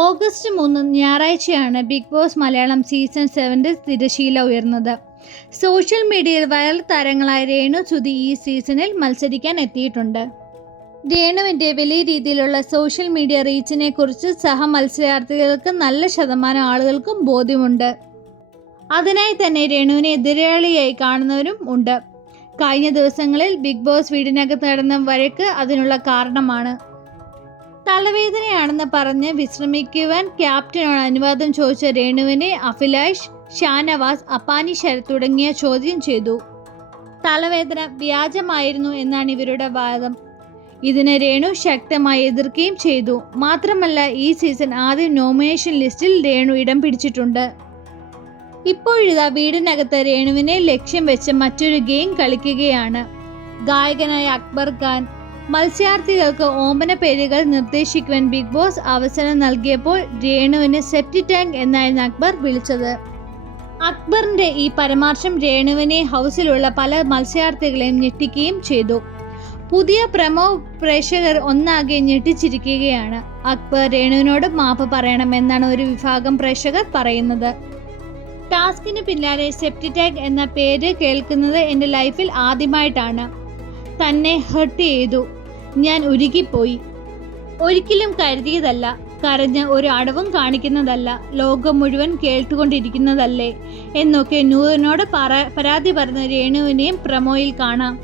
August 3 ഞായറാഴ്ചയാണ് big boss Malayalam season 7 തിരശീല ഉയർന്നത്. സോഷ്യൽ മീഡിയയിൽ വൈറൽ താരങ്ങളായ രേണു സുധി ഈ സീസണിൽ മത്സരിക്കാൻ എത്തിയിട്ടുണ്ട്. രേണുവിൻ്റെ വലിയ രീതിയിലുള്ള സോഷ്യൽ മീഡിയ റീച്ചിനെ കുറിച്ച് മത്സരാർത്ഥികൾക്ക് നല്ല ശതമാനം ആളുകൾക്കും ബോധ്യമുണ്ട്. അതിനായി തന്നെ രേണുവിനെ എതിരാളിയായി കാണുന്നവരും ഉണ്ട്. കഴിഞ്ഞ ദിവസങ്ങളിൽ ബിഗ് ബോസ് വീടിനകത്ത് നടന്ന വഴക്ക് അതിനുള്ള കാരണമാണ്. തലവേദനയാണെന്ന് പറഞ്ഞ് വിശ്രമിക്കുവാൻ ക്യാപ്റ്റനോട് അനുവാദം ചോദിച്ച രേണുവിനെ അഭിലാഷ്, ഷാനവാസ്, അപ്പാനി ശരത് തുടങ്ങിയ ചോദ്യം ചെയ്തു. തലവേദന വ്യാജമായിരുന്നു എന്നാണ് ഇവരുടെ വാദം. ഇതിന് രേണു ശക്തമായി എതിർക്കുകയും ചെയ്തു. മാത്രമല്ല, ഈ സീസൺ ആദ്യം നോമിനേഷൻ ലിസ്റ്റിൽ രേണു ഇടം പിടിച്ചിട്ടുണ്ട്. ഇപ്പോഴിതാ വീടിനകത്ത് രേണുവിനെ ലക്ഷ്യം വെച്ച് മറ്റൊരു ഗെയിം കളിക്കുകയാണ്. ഗായകനായ അക്ബർ ഖാൻ മത്സരാർത്ഥികൾക്ക് ഓമന പേരുകൾ നിർദ്ദേശിക്കുവാൻ ബിഗ് ബോസ് അവസരം നൽകിയപ്പോൾ രേണുവിന് സെപ്റ്റി ടാങ്ക് എന്നായിരുന്നു അക്ബർ വിളിച്ചത്. അക്ബറിന്റെ ഈ പരാമർശം രേണുവിനെ ഹൗസിലുള്ള പല മത്സരാർത്ഥികളെയും ഞെട്ടിക്കുകയും ചെയ്തു. പുതിയ പ്രമോ പ്രേക്ഷകർ ഒന്നാകെ ഞെട്ടിച്ചിരിക്കുകയാണ്. അക്ബർ രേണുവിനോട് മാപ്പ് പറയണമെന്നാണ് ഒരു വിഭാഗം പ്രേക്ഷകർ പറയുന്നത്. ടാസ്കിന് പിന്നാലെ സെപ്റ്റി ടാങ്ക് എന്ന പേര് കേൾക്കുന്നത് എൻ്റെ ലൈഫിൽ ആദ്യമായിട്ടാണ്. തന്നെ ഹർട്ട് ചെയ്തു. ഞാൻ ഉരുകിപ്പോയി. ഒരിക്കലും കരുതിയതല്ല. കരഞ്ഞ് ഒരു അടവും കാണിക്കുന്നതല്ല. ലോകം മുഴുവൻ കേട്ടുകൊണ്ടിരിക്കുന്നതല്ലേ എന്നൊക്കെ നൂറിനോട് പരാതി പറഞ്ഞ രേണുവിനെയും പ്രമോയിൽ കാണാം.